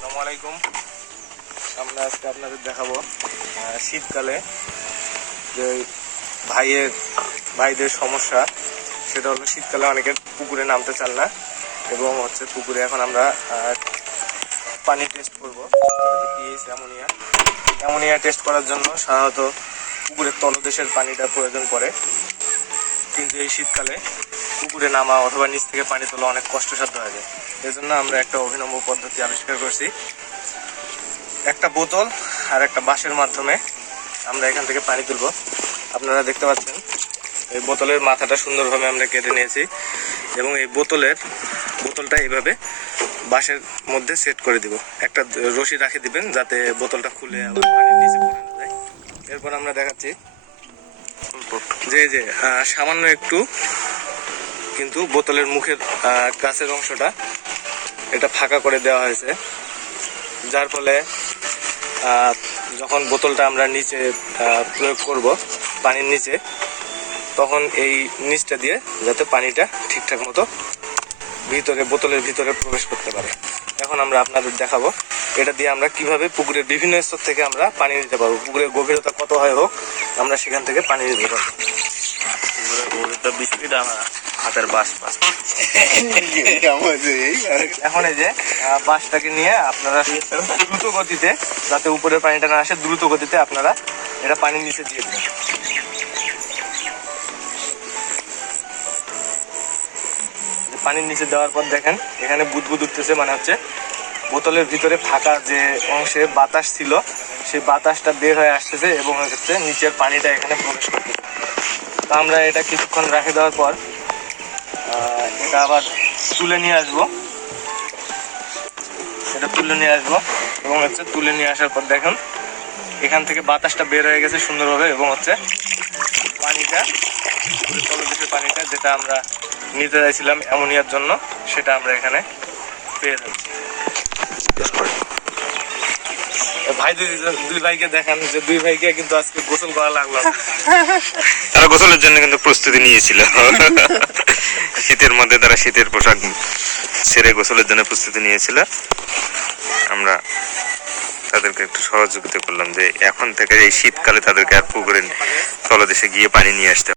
আসসালামু আলাইকুম। আমরা আজকে আপনাদের দেখাবো শীতকালে যে ভাইয়ের, ভাইদের সমস্যা, সেটা হলো শীতকালে অনেকে পুকুরে নামতে চান না এবং হচ্ছে পুকুরে এখন আমরা পানি টেস্ট করব। PH ammonia. অ্যামোনিয়া টেস্ট করার জন্য সাধারণত পুকুরের তলদেশের পানিটা প্রয়োজন পড়ে। কিন্তু এই শীতকালে পুকুরে নামা অথবা নিচ থেকে পানি তোলা অনেক কষ্টসাধ্য হয়ে যায়। এই জন্য আমরা একটা অভিনব পদ্ধতি আবিষ্কার করছি। একটা বোতল আর একটা বাঁশের মাধ্যমে আমরা এখান থেকে পানি তুলব। আপনারা দেখতে পাচ্ছেন, এই বোতলের মাথাটা সুন্দরভাবে আমরা কেটে নিয়েছি এবং এই বোতলের বোতলটা এইভাবে বাঁশের মধ্যে সেট করে দিব। একটা রশি রাখে দিবেন যাতে বোতলটা খুলে আবার পানির নিচে পড়ে না যায়। এরপর আমরা দেখাচ্ছি যে যে সামান্য একটু, কিন্তু বোতলের মুখের কাছের অংশটা এটা ফাঁকা করে দেওয়া হয়েছে। যার ফলে যখন বোতলটা আমরা নিচে প্রয়োগ করব, পানির নিচে, তখন এই নিচটা দিয়ে যাতে পানিটা ঠিকঠাক মতো ভিতরে, বোতলের ভিতরে প্রবেশ করতে পারে। এখন আমরা আপনাদের দেখাবো। এটা দিয়ে আমরা কীভাবে পুকুরের বিভিন্ন স্তর থেকে আমরা পানি নিতে পারব। পুকুরের গভীরতা কত হয় হোক আমরা সেখান থেকে পানি নিতে পারব। আমার হাতের বাস বাস এখন এই যে বাঁশটাকে নিয়ে আপনারা দ্রুত গতিতে যাতে উপরের পানিটা না আসে দ্রুত গতিতে আপনারা এটা পানির নিচে দিয়ে দেবেন। পানির নিচে দেওয়ার পর দেখেন, এখানে বুদবুদ উঠতেছে মানে হচ্ছে বোতলের ভিতরে ফাঁকা যে অংশে বাতাস ছিল, সেই বাতাসটা বের হয়ে আসতেছে এবং হচ্ছে নিচের পানিটা এখানে প্রবেশ করতেছে। তো আমরা এটা কিছুক্ষণ রেখে দেওয়ার পর এটা আবার তুলে নিয়ে আসব। এটা তুলে নিয়ে আসব এবং হচ্ছে তুলে নিয়ে আসার পর দেখুন, এখান থেকে বাতাসটা বের হয়ে গেছে সুন্দরভাবে এবং হচ্ছে পানিটা পানিটা, যেটা আমরা নিতে চাইছিলাম অ্যামোনিয়ার জন্য সেটা আমরা এখানে পেয়ে যাচ্ছি। ভাই দুই দুই ভাইকে দেখান যে দুই ভাইকে কিন্তু আজকে গোসল করা লাগল। তারা গোসলের জন্য কিন্তু প্রস্তুতি নিয়েছিল। শীতের মধ্যে তারা শীতের পোশাক ছেড়ে গোসলের জন্য প্রস্তুতি নিয়েছিল। আমরা তাদেরকে একটু সহযোগিতা করলাম যে এখন থেকে এই শীতকালে তাদেরকে আর পুকুরে তলদেশে গিয়ে পানি নিয়ে আসতে হবে